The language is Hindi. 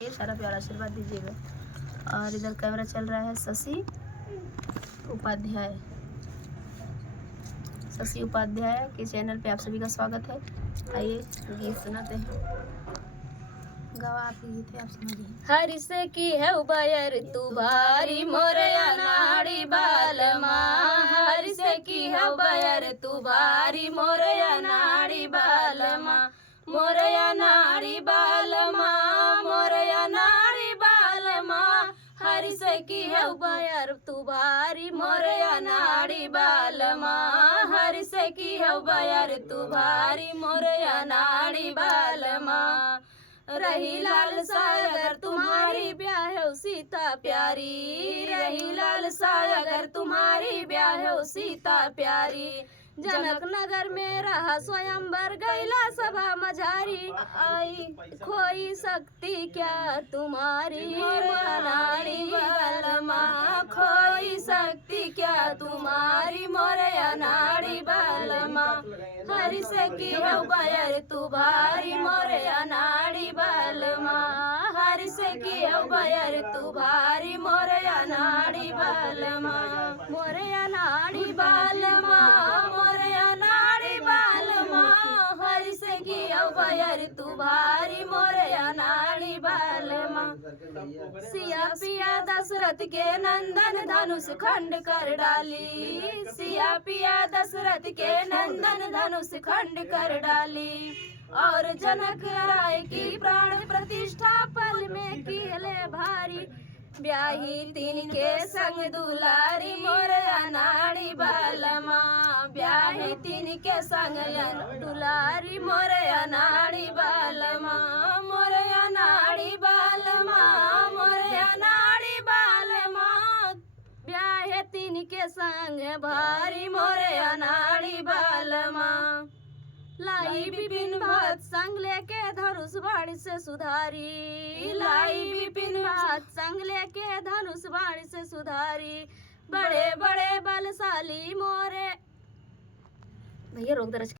ये सारा प्यार आशीर्वाद दीजिएगा। और इधर कैमरा चल रहा है शशि उपाध्याय। शशि उपाध्याय के चैनल पे आप सभी का स्वागत है। आइए गीत सुनाते हैं। गवा आपकी गीत है, आप सुनाइए। हरि से की है उबयर तू भारी मोरया नाड़ी बालमा, हरि से की है उबयर तू भारी मोरया नाड़ी बालमा, मोरया नाड़ी बालमा, मोरया नाड़ी बालमा, हरि से की है उबयर तू भारी मोरया नाड़ी बालमा, हरि से की है उबयर तू भारी मोरया नाड़ी बालमा। रही लाल सागर तुम्हारी ब्याह सीता प्यारी, रही लाल सागर तुम्हारी ब्याह सीता प्यारी, जनक नगर में रहा स्वयंवर गैला सभा मझारी, आई खोई शक्ति क्या तुम्हारी नाड़ी बालमा, खोई शक्ति क्या तुम्हारी मोरया नाड़ी बालमा, हरि से की है उबयर तू भारी मोरया नाड़ी बालमा, हरि से की है उबयर तू भारी मोरया नाड़ी बालमा, मोरया नाड़ी बालमा, मोरया नाड़ी बालमा, हरि से की है उबयर तू भारी मोरया नाड़ी बालमा। सिया पिया दशरथ के नंदन धनुष खंड कर डाली, सिया पिया दशरथ के नंदन धनुष खंड कर डाली, और जनक राय की प्राण प्रतिष्ठा पल में किले भारी, ब्याही तीन के संग दुलारी मोरया नाड़ी बालमा, ब्याही तीन के संग दुलारी मोरया नाड़ी बालमा, मोरया नाड़ी बालमा, मोरया नाड़ी बालमा, ब्याहे तीन के संग भारी मोरया नाड़ी बालमा। लाई विपिन भात संग लेके धनुष बाण से सुधारी, लाई विपिन भात संग लेके धनुष बाण से सुधारी, बड़े बड़े बलशाली मोरे। भैया रोक दरज